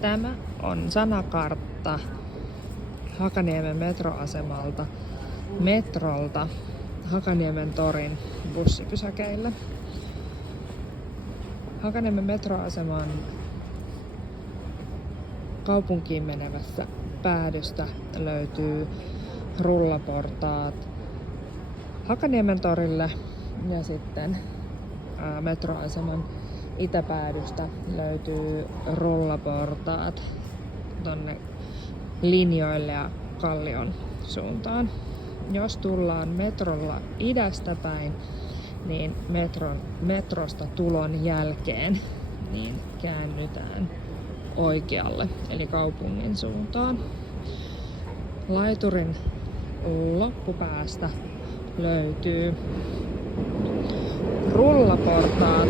Tämä on sanakartta Hakaniemen metroasemalta metrolta Hakaniemen torin bussipysäkeille. Hakaniemen metroaseman kaupunkiin menevässä päädystä löytyy rullaportaat Hakaniemen torille ja sitten metroaseman itäpäädystä löytyy rullaportaat tonne linjoille ja Kallion suuntaan. Jos tullaan metrolla idästä päin, niin metrosta tulon jälkeen niin käännytään oikealle, eli kaupungin suuntaan. Laiturin loppupäästä löytyy rullaportaat.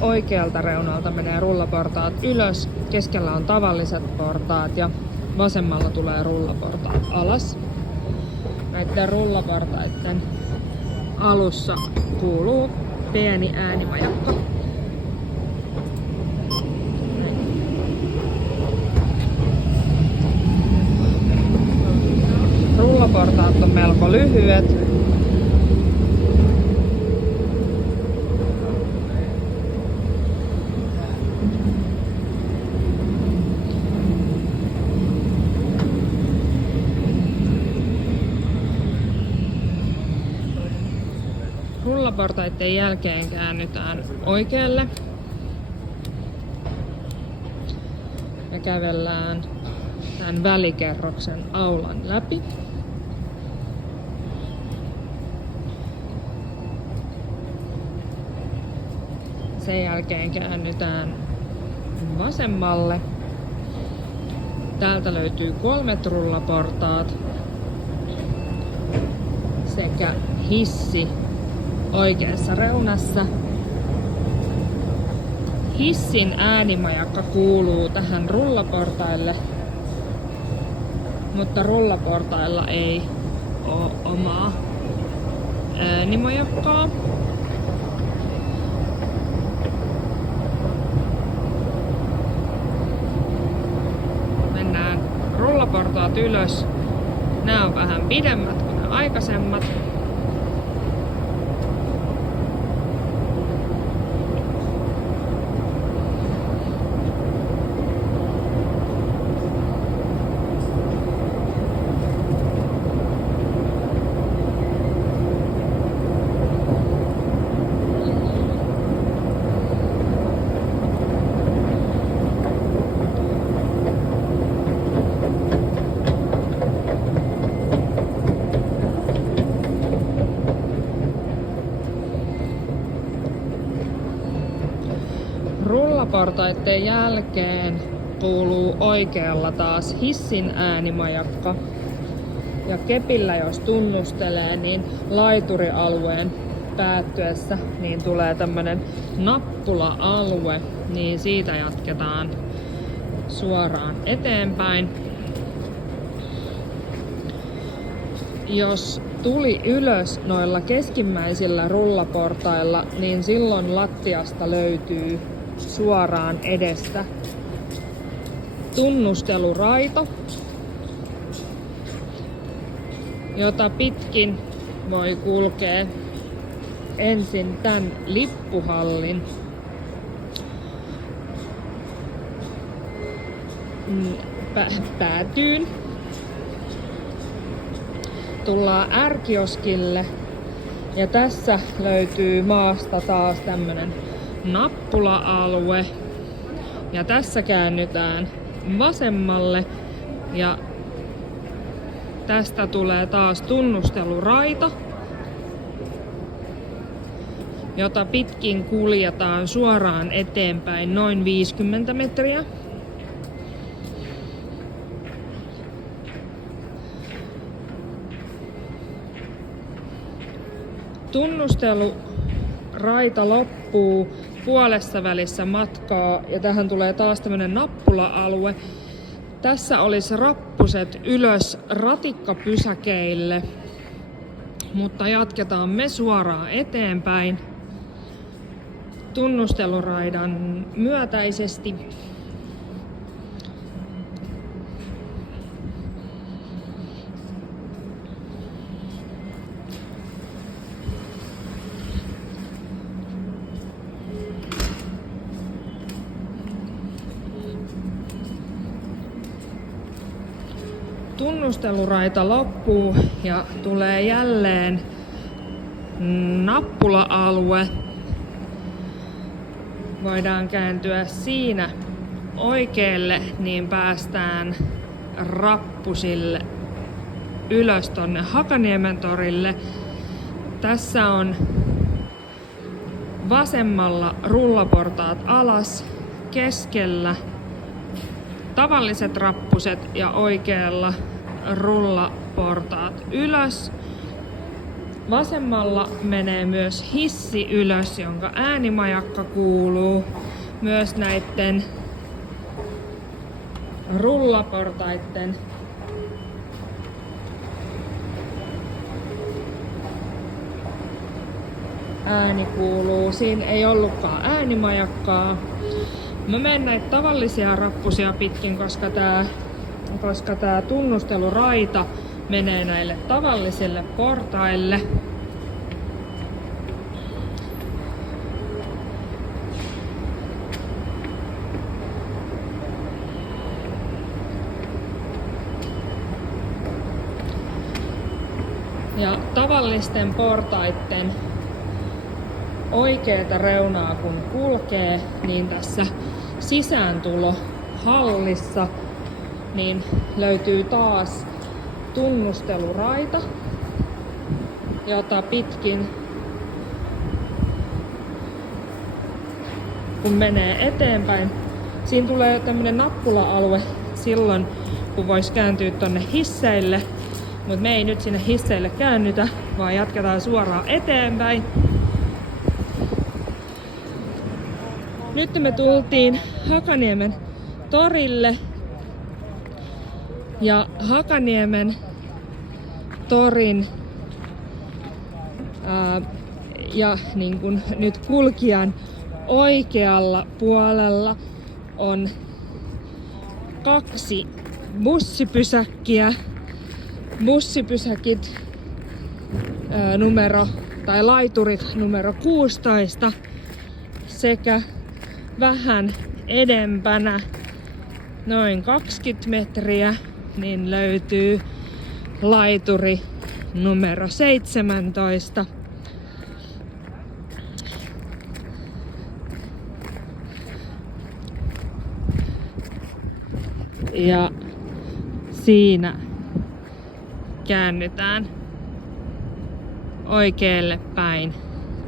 Oikealta reunalta menee rullaportaat ylös, keskellä on tavalliset portaat ja vasemmalla tulee rullaportaat alas. Näiden rullaportaiden alussa kuuluu pieni äänimajakka. Rullaportaat on melko lyhyet. Rullaportaiden jälkeen käännytään oikealle ja kävellään tämän välikerroksen aulan läpi. Sen jälkeen käännytään vasemmalle. Täältä löytyy 3 rullaportaat sekä hissi oikeassa reunassa. Hissin äänimajakka kuuluu tähän rullaportaille, mutta rullaportailla ei ole omaa äänimajakkaa. Mennään rullaportaat ylös. Nämä on vähän pidemmät kuin ne aikaisemmat. Rullaportaiden jälkeen kuuluu oikealla taas hissin äänimajakka. Ja kepillä jos tunnustelee, niin laiturialueen päättyessä niin tulee tämmönen nappula-alue, niin siitä jatketaan suoraan eteenpäin. Jos tuli ylös noilla keskimmäisillä rullaportailla, niin silloin lattiasta löytyy suoraan edestä tunnusteluraito, jota pitkin voi kulkea ensin tämän lippuhallin päätyyn. Tullaan R-kioskille ja tässä löytyy maasta taas tämmönen nappula-alue ja tässä käännytään vasemmalle ja tästä tulee taas tunnusteluraita, jota pitkin kuljetaan suoraan eteenpäin noin 50 metriä. Tunnusteluraita loppuu puolessa välissä matkaa ja tähän tulee taas tämmönen nappula-alue. Tässä olisi rappuset ylös ratikkapysäkeille, mutta jatketaan me suoraan eteenpäin tunnusteluraidan myötäisesti. Tunnusteluraita loppuu ja tulee jälleen nappula-alue. Voidaan kääntyä siinä oikealle, niin päästään rappusille ylös tonne Hakaniemen torille. Tässä on vasemmalla rullaportaat alas, keskellä tavalliset rappuset ja oikealla rullaportaat ylös. Vasemmalla menee myös hissi ylös, jonka äänimajakka kuuluu myös näitten rullaportaitten ääni kuuluu. Siinä ei ollutkaan äänimajakkaa. Mä menen näitä tavallisia rappusia pitkin, koska tää tunnusteluraita menee näille tavallisille portaille. Ja tavallisten portaitten oikeata reunaa kun kulkee, niin tässä sisääntulohallissa niin löytyy taas tunnusteluraita, jota pitkin kun menee eteenpäin. Siinä tulee tämmönen nappula-alue silloin, kun vois kääntyä tonne hisseille, mutta me ei nyt sinne hisseille käännytä, vaan jatketaan suoraan eteenpäin. Nyt me tultiin Hakaniemen torille ja Hakaniemen torin ja niin kun nyt kulkijan oikealla puolella on 2 bussipysäkkiä. Bussipysäkit laiturit numero 16 sekä vähän edempänä noin 20 metriä niin löytyy laituri numero 17. Ja siinä käännytään oikealle päin,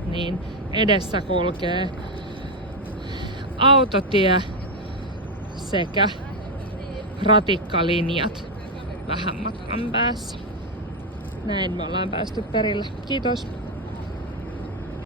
niin edessä kulkee autotie sekä ratikkalinjat vähän matkan päässä. Näin me ollaan päästy perille. Kiitos!